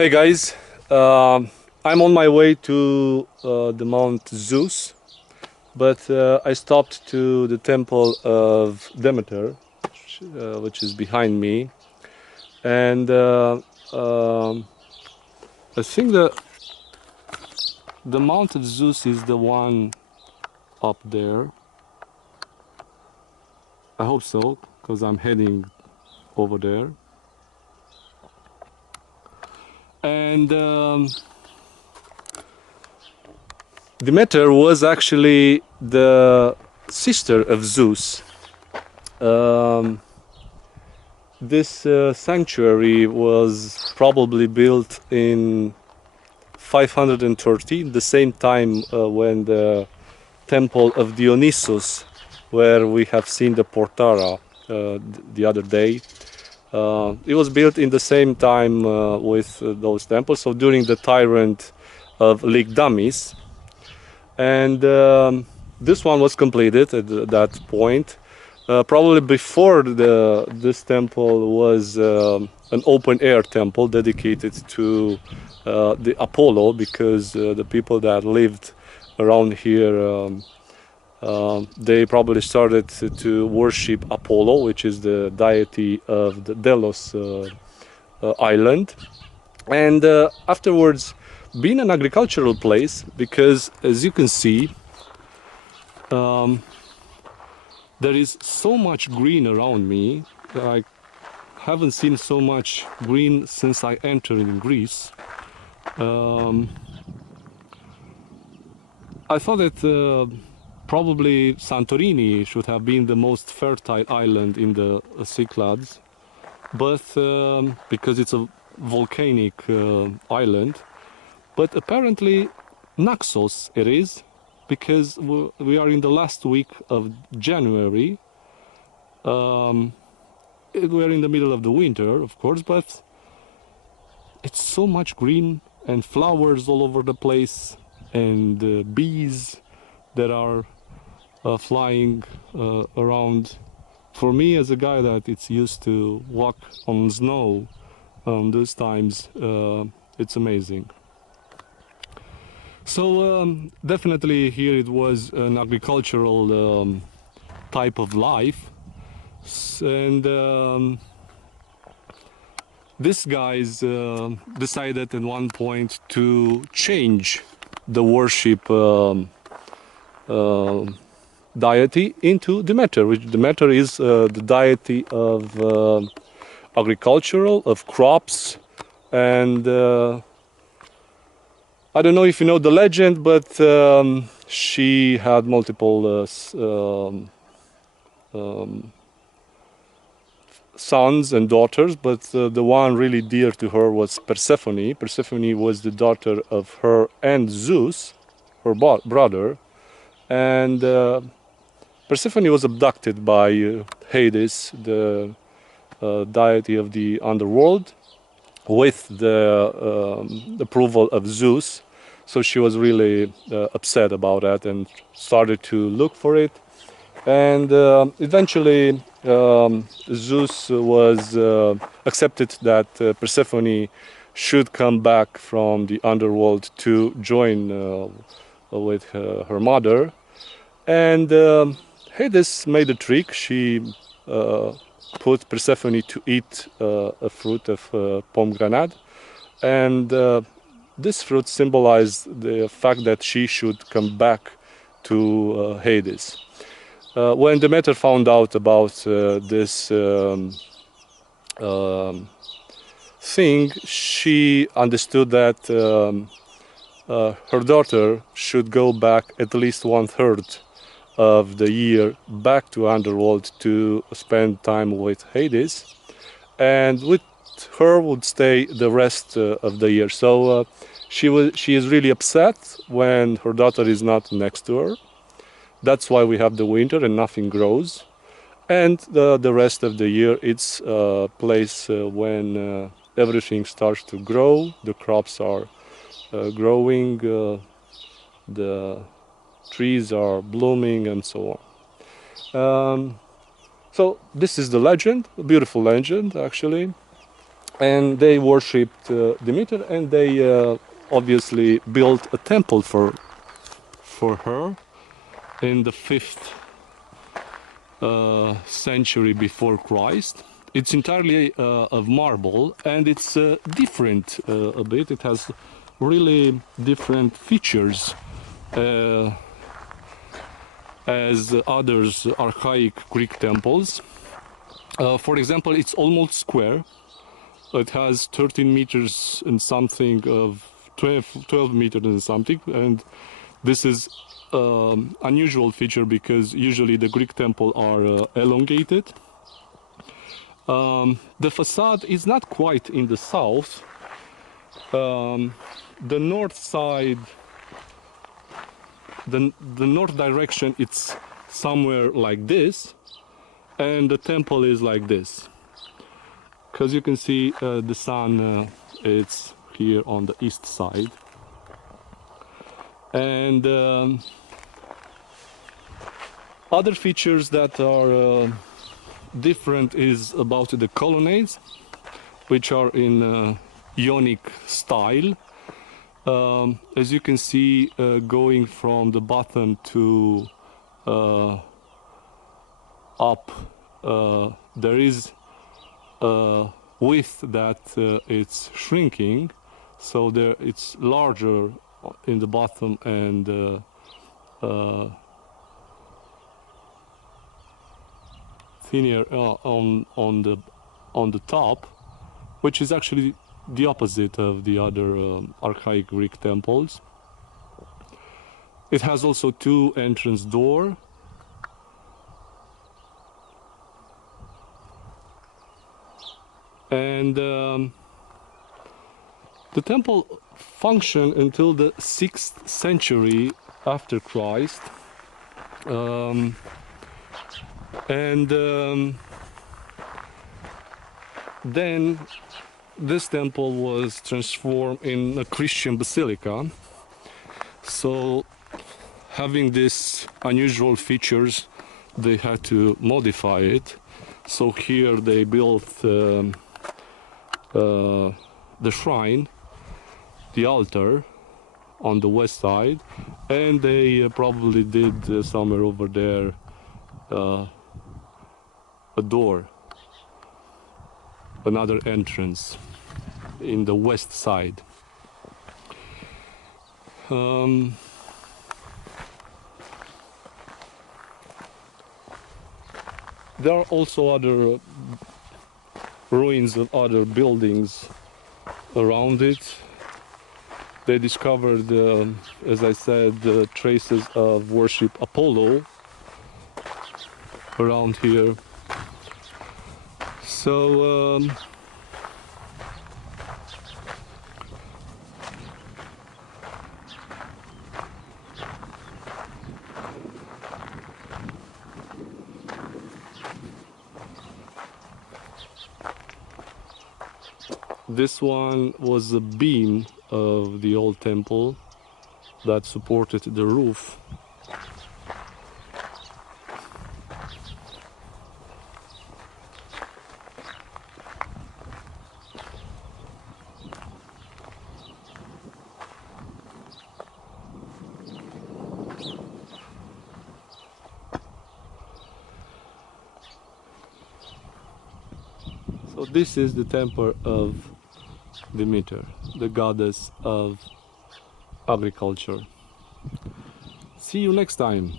Hey guys, I'm on my way to the Mount Zeus, but I stopped to the temple of Demeter, which is behind me, and I think the Mount of Zeus is the one up there. I hope so, because I'm heading over there, and Demeter was actually the sister of Zeus. Um, this sanctuary was probably built in 530, the same time when the temple of Dionysus, where we have seen the Portara the other day. It was built in the same time with those temples, so during the tyrant of Lygdamis. And this one was completed at that point. Probably before this temple was an open-air temple dedicated to the Apollo, because the people that lived around here they probably started to worship Apollo, which is the deity of the Delos island. And afterwards, being an agricultural place, because as you can see, there is so much green around me. I haven't seen so much green since I entered in Greece. I thought that probably Santorini should have been the most fertile island in the Cyclades, but because it's a volcanic island. But apparently Naxos it is, because we are in the last week of January. We're in the middle of the winter, of course, but it's so much green and flowers all over the place, and bees that are flying around. For me, as a guy that it's used to walk on snow those times, it's amazing. So definitely here it was an agricultural type of life, and these guys decided at one point to change the worship deity into Demeter, which Demeter is the deity of agricultural, of crops, and I don't know if you know the legend, but she had multiple sons and daughters, but the one really dear to her was Persephone. Persephone was the daughter of her and Zeus, her brother, and Persephone was abducted by Hades, the deity of the underworld, with the approval of Zeus. So she was really upset about that and started to look for it. And eventually Zeus was accepted that Persephone should come back from the underworld to join with her mother. And Hades made a trick. She put Persephone to eat a fruit of pomegranate, and this fruit symbolized the fact that she should come back to Hades. When Demeter found out about this thing, she understood that her daughter should go back at least 1/3 of the year back to underworld to spend time with Hades, and with her would stay the rest of the year. So she is really upset when her daughter is not next to her. That's why we have the winter and nothing grows, and the rest of the year it's a place when everything starts to grow. The crops are growing, the trees are blooming, and so on. So this is the legend, a beautiful legend actually. and they worshipped Demeter, and they obviously built a temple for her in the 5th century before Christ. It's entirely of marble, and it's different a bit. It has really different features as others archaic Greek temples. For example, it's almost square. It has 13 meters and something of 12 meters and something, and this is unusual feature because usually the Greek temple are elongated. The facade is not quite in the south. The north side, the north direction, it's somewhere like this, and the temple is like this. Because you can see the sun, it's here on the east side. And other features that are different is about the colonnades, which are in Ionic style. As you can see, going from the bottom to up, there is a width that it's shrinking, so there it's larger in the bottom and thinner on the top, which is actually the opposite of the other archaic Greek temples. It has also 2 entrance doors. And the temple functioned until the 6th century after Christ. Then this temple was transformed in a Christian basilica. So, having these unusual features, they had to modify it. So here they built the shrine, the altar on the west side, and they probably did somewhere over there a door, another entrance in the west side. There are also other ruins of other buildings around it. They discovered, as I said, traces of worship Apollo around here. So this one was a beam of the old temple that supported the roof. So this is the temple of Demeter, the goddess of agriculture. See you next time.